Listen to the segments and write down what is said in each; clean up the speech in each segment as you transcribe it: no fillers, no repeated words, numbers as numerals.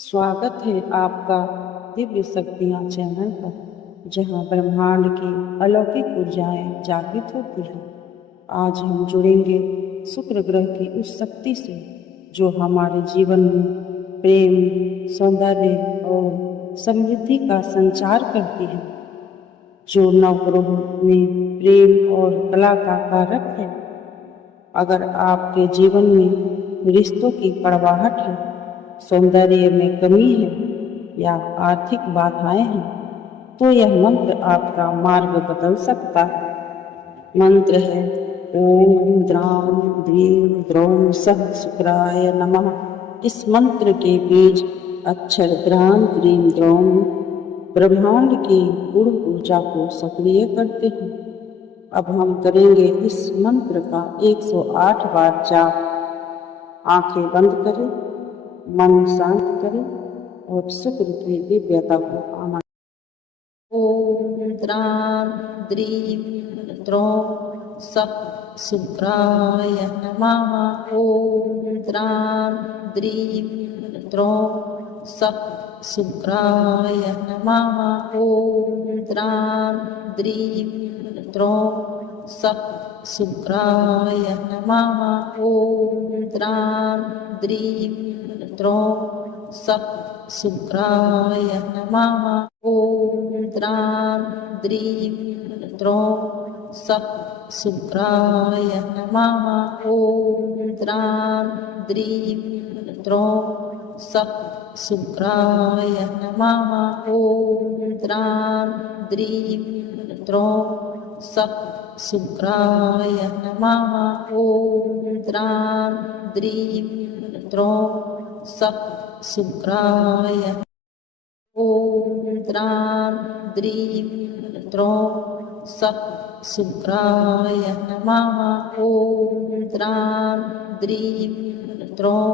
स्वागत है आपका दिव्य शक्तियाँ चैनल पर, जहाँ ब्रह्मांड की अलौकिक ऊर्जाएं जागृत होती हैं। आज हम जुड़ेंगे शुक्र ग्रह की उस शक्ति से जो हमारे जीवन में प्रेम, सौंदर्य और समृद्धि का संचार करती है। जो नवग्रहों में प्रेम और कला का कारक है। अगर आपके जीवन में रिश्तों की कड़वाहट है, सौंदर्य में कमी है या आर्थिक बाधाएं हैं, तो यह मंत्र आपका मार्ग बदल सकता है। मंत्र है ओम द्राम द्रीं द्रौं सः शुक्राय नमः। इस मंत्र के बीज अक्षर द्राम द्रीं द्रौं ब्रह्मांड की गुण ऊर्जा को सक्रिय करते हैं। अब हम करेंगे इस मंत्र का 108 बार जाप। आंखें बंद करें, मन शांत करें और शुक्र की दिव्यता को आमंत्रित। ओम द्रां द्रीं द्रौं सः शुक्राय नमः। ओम द्रां द्रीं द्रौं सः शुक्राय नमः। ओम द्रां द्रीं द्रौं सः शुक्राय नमः। ओम द्रां द्रीं द्रौं सः शुक्राय नमः। ओम द्रां द्रीं द्रौं सः शुक्राय नमः। ओम द्रां द्रीं द्रौं सः शुक्राय नमः। ओम द्रां द्रीं द्रौं सः शुक्राय नमः। ओम द्रां द्रीं द्रौं सः शुक्राय। ओम द्रां द्रीं द्रौं सः शुक्राय नमः। ओम द्रां द्रीं द्रौं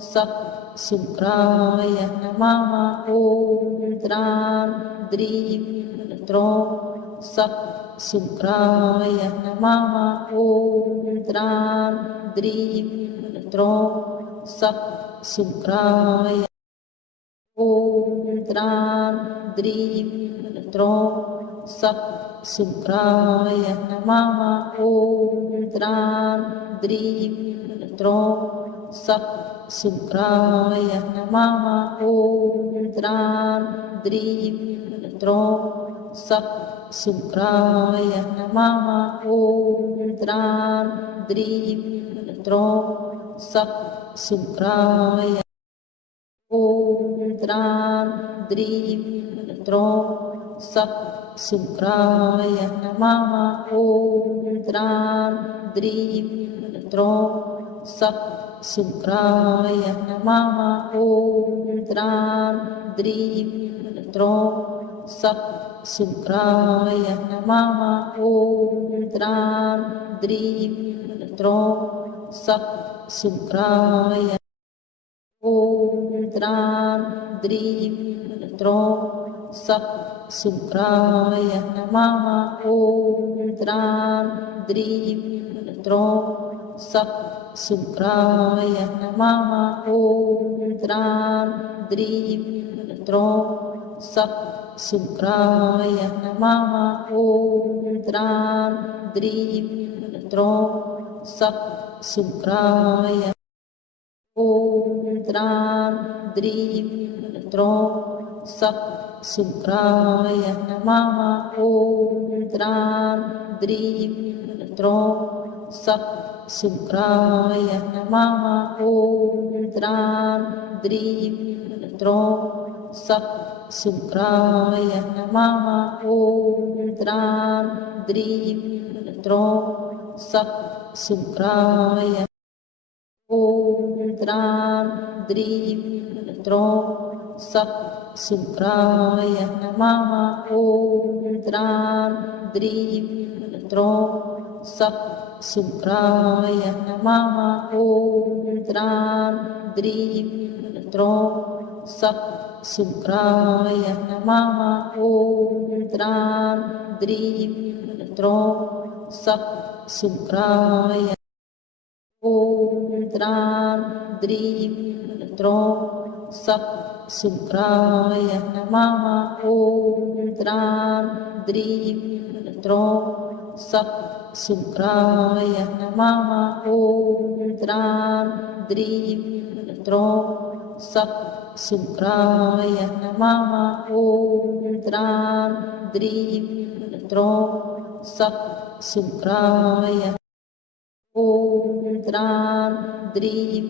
सः शुक्राय नमः। ओम द्रां द्रीं द्रौं सः शुक्राय नमः। ओम द्रां द्रीं द्रौं सः शुक्राय। ओम द्रां द्रीं द्रौं सः शुक्राय नमः। ओम द्रां द्रीं द्रौं सः शुक्राय नमः। ओम द्रां द्रीं द्रौं सः शुक्राय नमः। ओम द्रां द्रीं द्रौं सः शुक्राय। ओम द्रां द्रीं द्रौं सः शुक्राय नमः। ओम द्रां द्रीं द्रौं सः शुक्राय नमः। ओम द्रां द्रीं द्रौं सः शुक्राय नमः। ओम द्रां द्रीं द्रौं सः शुक्राय। ओम द्रां द्रीं द्रौं सः शुक्राय नमः। ओम द्रां द्रीं द्रौं सः शुक्राय नमः। ओम द्रां द्रीं द्रौं सः शुक्राय नमः। ओम द्रां द्रीं द्रौं सः शुक्राय। ओम द्रां द्रीं द्रौं सः शुक्राय नमः। ओम द्रां द्रीं द्रौं सः शुक्राय नमः। ओम द्रां द्रीं द्रौं सः शुक्राय नमः। ओम द्रां द्रीं द्रौं सः शुक्राय। ओम द्रां द्रीं द्रौं सः शुक्राय नमः। ओम द्रां द्रीं द्रौं सः शुक्राय नमः। ओम द्रां द्रीं द्रौं सः शुक्राय नमः। ओम द्रां द्रीं द्रौं सः शुक्राय। ओम द्रां द्रीं द्रौं सप्त शुक्राय नमः। ॐ द्रां द्रीं द्रौं सप्त शुक्राय नमः। ॐ द्रां द्रीं द्रौं सप्त शुक्राय नमः। ॐ द्रां द्रीं द्रौं सप्त शुक्राय। ॐ द्रां द्रीं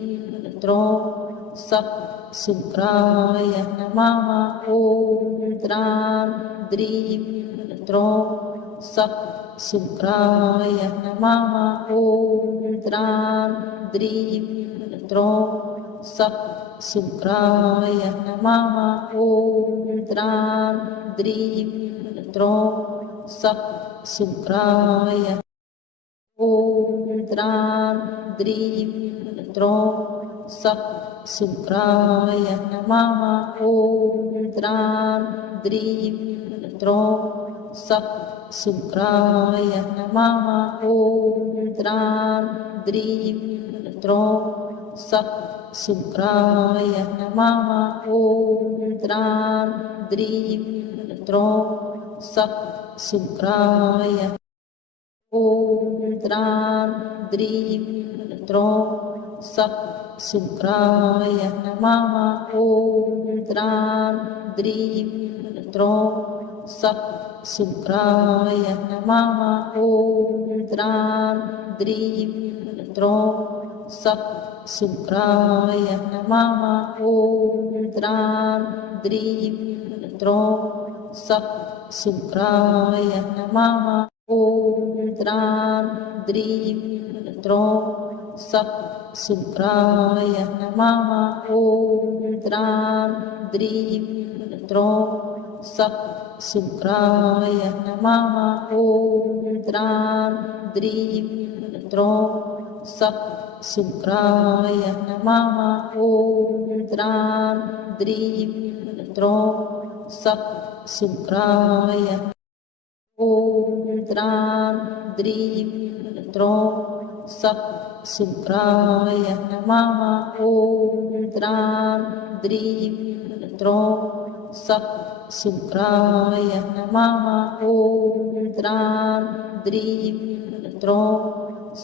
द्रौं सप्त शुक्राय नमः। ॐ द्रां द्रीं द्रौं सप्त शुक्राय नमः। ॐ द्रां द्रीं द्रौं सप्त शुक्राय नमः। ॐ द्रां द्रीं द्रौं सप्त शुक्राय। ॐ द्रां द्रीं द्रौं सप्त शुक्राय नमः। ॐ द्रां द्रीं द्रौं सप्त शुक्राय नमः। ॐ द्रां द्रीं द्रौं सप्त शुक्राय नमः। ॐ द्रां द्रीं द्रौं सप्त शुक्राय। ॐ द्रां द्रीं द्रौं सप्त शुक्राय नमः। ॐ द्रां द्रीं द्रौं सप्त शुक्राय नमः। ॐ द्रां द्रीं द्रौं सप्त शुक्राय नमः। ॐ द्रां द्रीं द्रौं सप्त शुक्राय नमः। ॐ द्रां द्रीं द्रौं सप्त शुक्राय नमः। ॐ द्रां द्रीं द्रौं सप्त शुक्राय नमः। ॐ द्रां द्रीं द्रौं सप्त शुक्राय नमः। ॐ द्रां द्रीं द्रौं सप्त शुक्राय। ॐ द्रां द्रीं द्रौं सप्त शुक्राय नमः। ॐ द्रां द्रीं द्रौं सप्त शुक्राय नमः। ॐ द्रां द्रीं द्रौं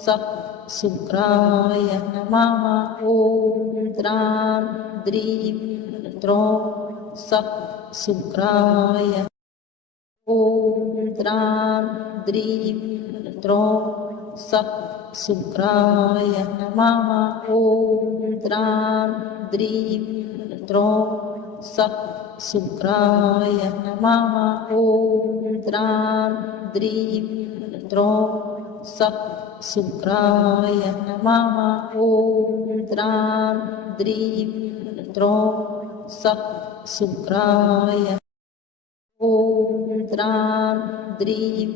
सप्त शुक्राय नमः। ॐ द्रां द्रीं द्रौं सप्त शुक्राय। ॐ द्रां द्रीं द्रौं सप्त शुक्राय नमः। ॐ द्रां द्रीं द्रौं सप्त शुक्राय नमः। ॐ द्रां द्रीं द्रौं सप्त शुक्राय नमः। ॐ द्रां द्रीं द्रौं सप्त शुक्राय। ॐ द्रां द्रीं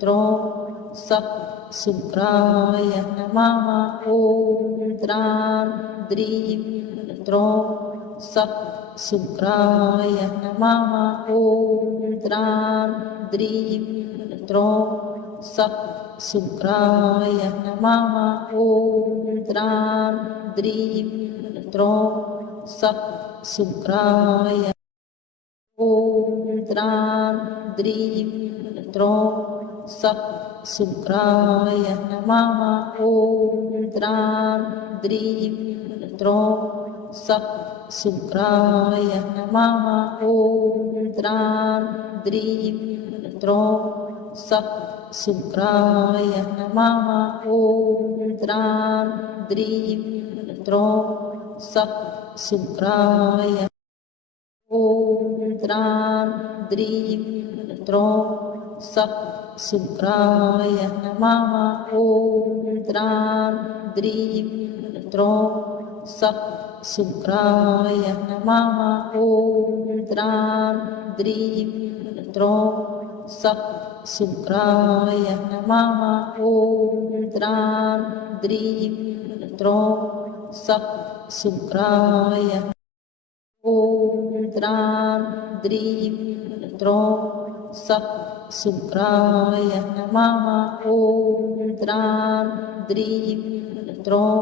द्रौं सप्त शुक्राय नमः। ॐ द्रां द्रीं द्रौं सप्त शुक्राय नमः। ॐ द्रां द्रीं द्रौं सप्त शुक्राय नमः। ॐ द्रां द्रीं द्रौं सप्त शुक्राय। ॐ द्रां द्रीं द्रौं सप्त शुक्राय नमः। ॐ द्रां द्रीं द्रौं सप्त शुक्राय नमः। ॐ द्रां द्रीं द्रौं सप्त शुक्राय नमः। ॐ द्रां द्रीं द्रौं सप्त शुक्राय। ॐ द्रां द्रीं द्रौं सप्त शुक्राय नमः। ॐ द्रां द्रीं द्रौं सप्त शुक्राय नमः। ॐ द्रां द्रीं द्रौं सप्त शुक्राय नमः। ॐ द्रां द्रीं द्रौं सप्त शुक्राय। ॐ द्रां द्रीं द्रौं सप्त शुक्राय नमः। ॐ द्रां द्रीं द्रौं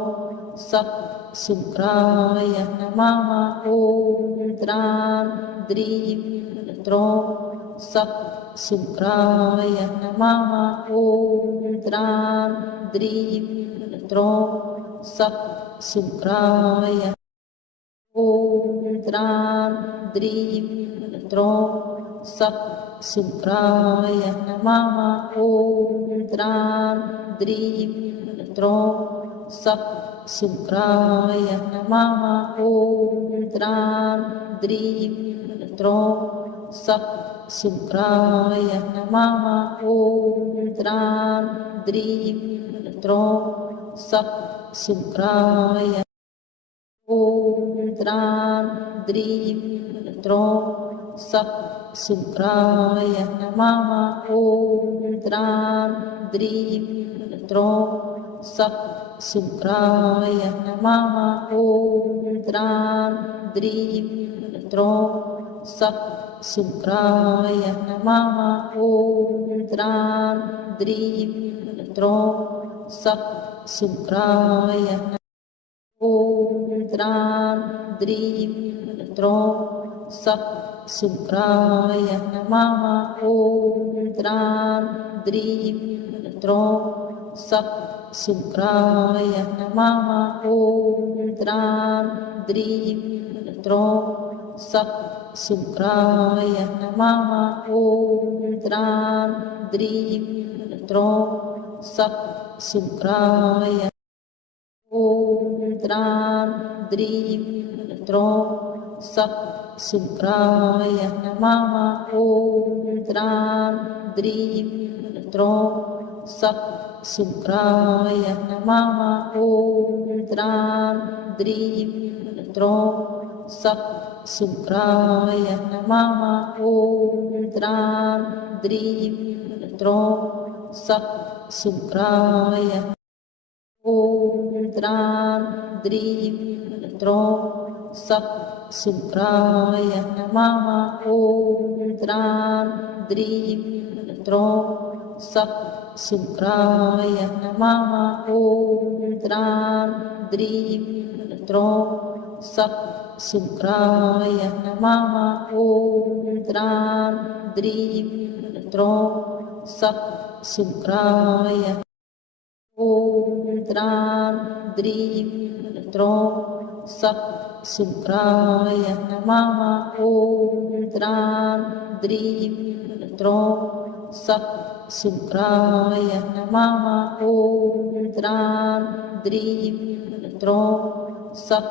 सप्त शुक्राय नमः। ॐ द्रां द्रीं द्रौं सः शुक्राय नमः। ॐ द्रां द्रीं द्रौं सः शुक्राय। ॐ द्रां द्रीं द्रौं सः शुक्राय नमः। ॐ द्रां द्रीं द्रौं सः शुक्राय नमः। ॐ द्रां द्रीं द्रौं सः शुक्राय नमः। ॐ द्रां द्रीं द्रौं सः शुक्राय। ॐ द्रां द्रीं द्रौं सः शुक्राय नमः। ॐ द्रां द्रीं द्रौं सः शुक्राय नमः। ॐ द्रां द्रीं द्रौं सः शुक्राय नमः। ॐ द्रां द्रीं द्रौं सः शुक्राय। ॐ द्रां द्रीं द्रौं सः शुक्राय नमः। ॐ द्रां द्रीं द्रौं सः शुक्राय नमः। ॐ द्रां द्रीं द्रौं सः शुक्राय नमः। ॐ द्रां द्रीं द्रौं सः शुक्राय। ॐ द्रां द्रीं द्रौं सः शुक्राय नमः। ॐ द्रां द्रीं द्रौं सः शुक्राय नमः। ॐ द्रां द्रीं द्रौं सः शुक्राय नमः। ॐ द्रां द्रीं द्रौं सः शुक्राय। ॐ द्रां द्रीं द्रौं सः शुक्राय नमः। ॐ द्रां द्रीं द्रौं सः शुक्राय नमः। ॐ द्रां द्रीं द्रौं सः शुक्राय नमः। ॐ द्रां द्रीं द्रौं सः शुक्राय। ॐ द्रां द्रीं द्रौं सः शुक्राय नमः। ॐ द्रां द्रीं द्रौं सः शुक्राय नमः। ॐ द्रां द्रीं द्रौं सः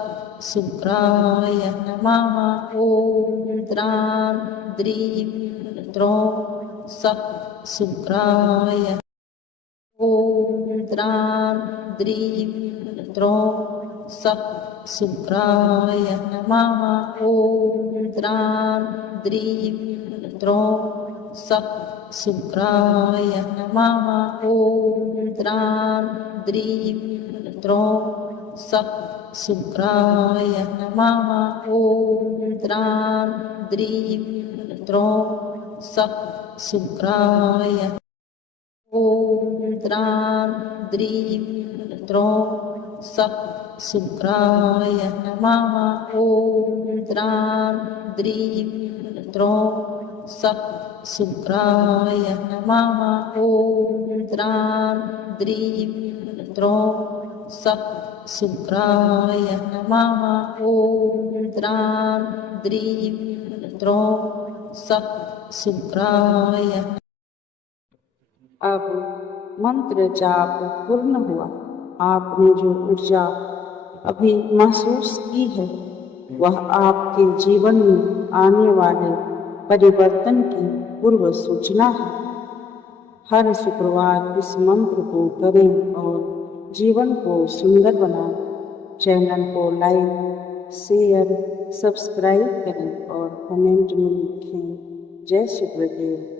शुक्राय नमः। ॐ द्रां द्रीं द्रौं सः शुक्राय। ॐ द्रां द्रीं द्रौं सः शुक्राय नमः। ॐ द्रां द्रीं द्रौं सः शुक्राय नमः। ॐ द्रां द्रीं द्रौं सः शुक्राय नमः। ॐ द्रां द्रीं द्रौं सः शुक्राय। ॐ द्रां द्रीं द्रौं सः शुक्राय नमः। ॐ द्रां द्रीं द्रौं सः शुक्राय नमः। ॐ द्रां द्रीं द्रौं सः शुक्राय नमः। ॐ द्रां द्रीं द्रौं सः शुक्राय। अब मंत्र जाप पूर्ण हुआ। आपने जो ऊर्जा अभी महसूस की है वह आपके जीवन में आने वाले परिवर्तन की पूर्व सूचना है। हर शुक्रवार इस मंत्र को करें और जीवन को सुंदर बनाएं। चैनल को लाइक, शेयर, सब्सक्राइब करें और कमेंट में लिखें जय शुक्रदेव।